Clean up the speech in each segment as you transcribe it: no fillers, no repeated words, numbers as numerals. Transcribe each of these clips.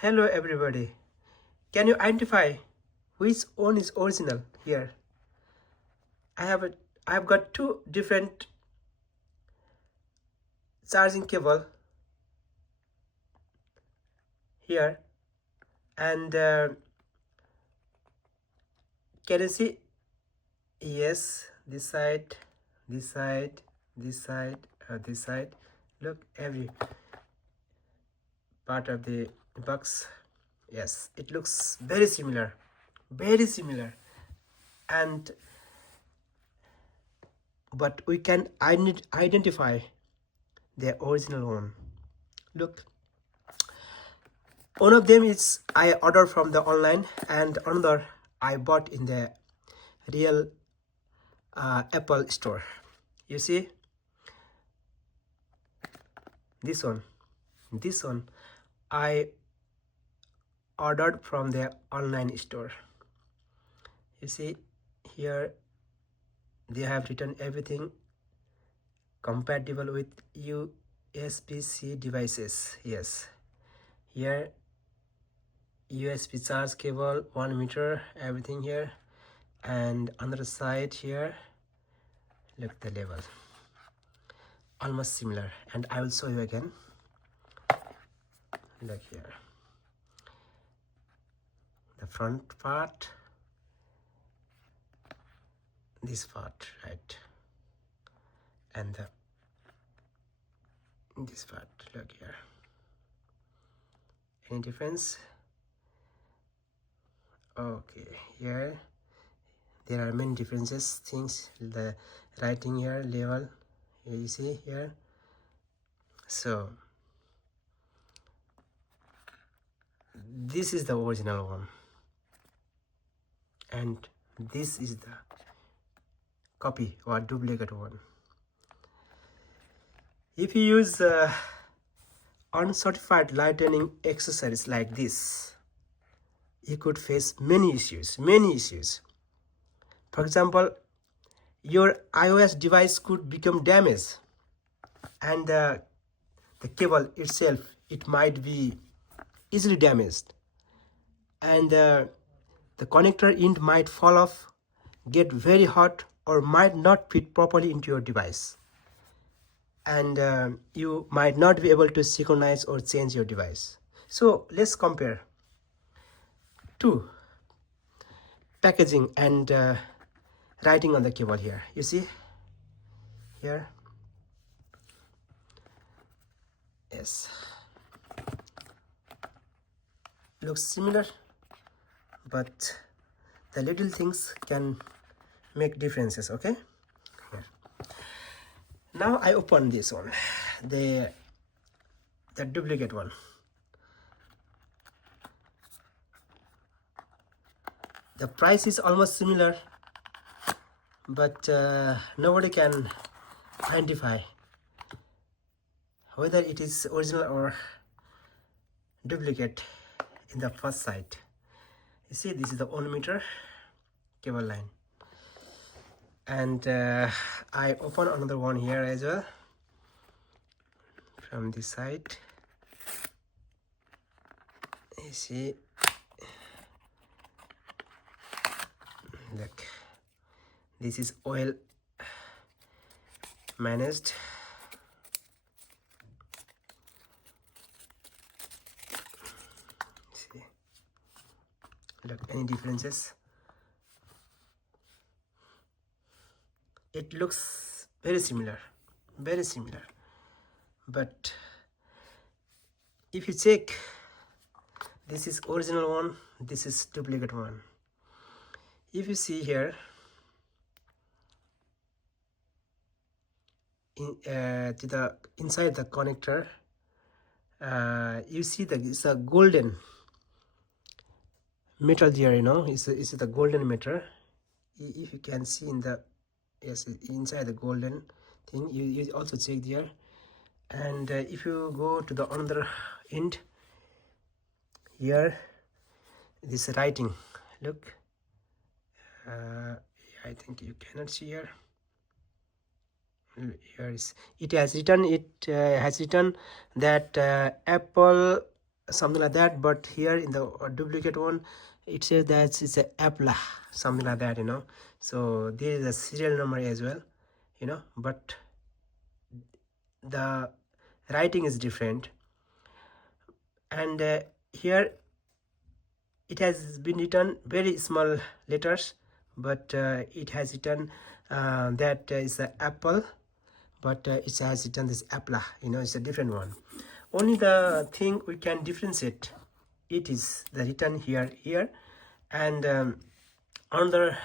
Hello everybody. Can you identify which one is original here? I have a, I've got two different charging cable here, and can you see? Yes, this side, this side, this side, this side. Look, every part of the box. Yes, it looks very similar, and but we can identify the original one. Look, one of them is I ordered from the online, and another I bought in the real Apple store. You see, this one I ordered from the online store. You see here they have written everything compatible with USB-C devices. Yes, here USB charge cable, 1 meter, everything here, and on the side here, look the label, almost similar, and I will show you again. Look here, the front part, this part, right, and this part. Look here, any difference? Okay, here there are many differences, things, the writing here, level, you see here. So this is the original one, and this is the copy or duplicate one. If you use uncertified lightning accessories like this, you could face many issues. For example, your iOS device could become damaged, and the cable itself, it might be easily damaged, and the connector end might fall off, get very hot, or might not fit properly into your device, and you might not be able to synchronize or change your device. So let's compare two packaging and writing on the cable here. You see here, yes, looks similar, but the little things can make differences. Okay, here. Now I open this one, the duplicate one. The price is almost similar, but nobody can identify whether it is original or duplicate in the first sight. You see, this is the 1 meter cable line, and I open another one here as well from this side. You see, look, this is oil managed. See, look, any differences? It looks very similar, but if you check, this is original one, this is duplicate one. If you see here, to the inside the connector, you see it's a golden metal there, you know, it's the golden metal. If you can see in the, yes, inside the golden thing, you also check there. And if you go to the other end here, this writing, look, I think you cannot see here. Here is, it has written that Apple something like that, but here in the duplicate one it says that it's a Apple, something like that, you know. So there is a serial number as well, you know, but the writing is different. And here it has been written very small letters, but it has written that is a Apple, but it has written this Apple, you know, it's a different one. Only the thing we can differentiate it is the written here, and another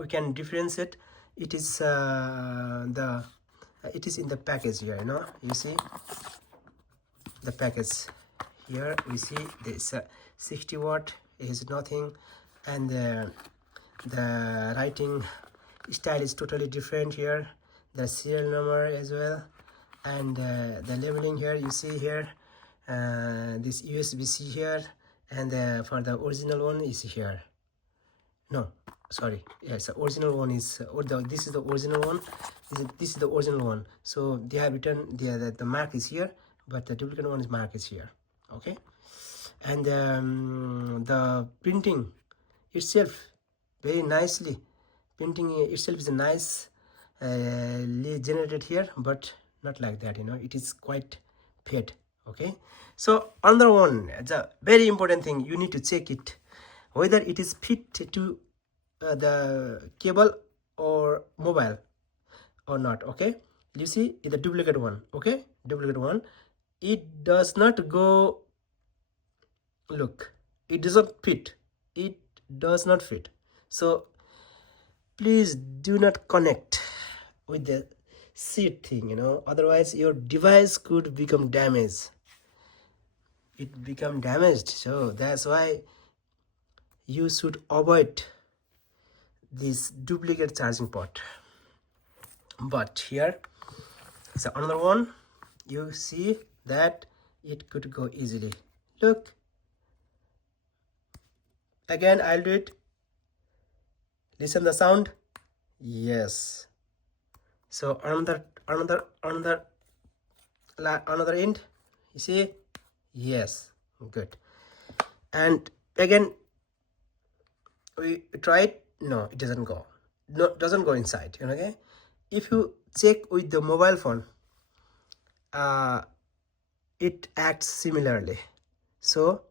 we can differentiate it is it is in the package here, you know. You see the package here, we see this 60 watt is nothing, and the writing style is totally different here, the serial number as well, and the labeling here, you see here this USB-C here, and for the original one is here. No, sorry, yes, the original one is this is the original one. This is the original one. So they have written the mark is here, but the duplicate one is mark is here. Okay, and the printing itself very nicely. Printing itself is nice generated here, but not like that, you know. It is quite fade. Okay, so another one, the very important thing, you need to check it whether it is fit to the cable or mobile or not. Okay, you see the duplicate one. Okay, duplicate one, it does not go, look, it doesn't fit, it does not fit. So please do not connect with the seat thing, you know, otherwise your device could become damaged. It become damaged. So that's why you should avoid this duplicate charging port. But here is another one, you see that it could go easily. Look, again I'll do it, listen the sound. Yes, so another end, you see. Yes, good. And again we try it. No, it doesn't go. No, doesn't go inside. Okay, if you check with the mobile phone, it acts similarly. So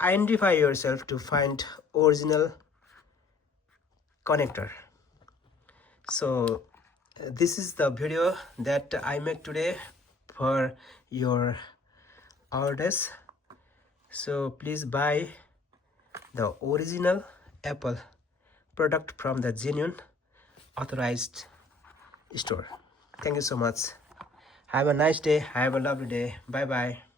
identify yourself to find original connector. So this is the video that I make today for your orders. So please buy the original Apple product from the genuine authorized store. Thank you so much. Have a nice day. Have a lovely day. Bye bye.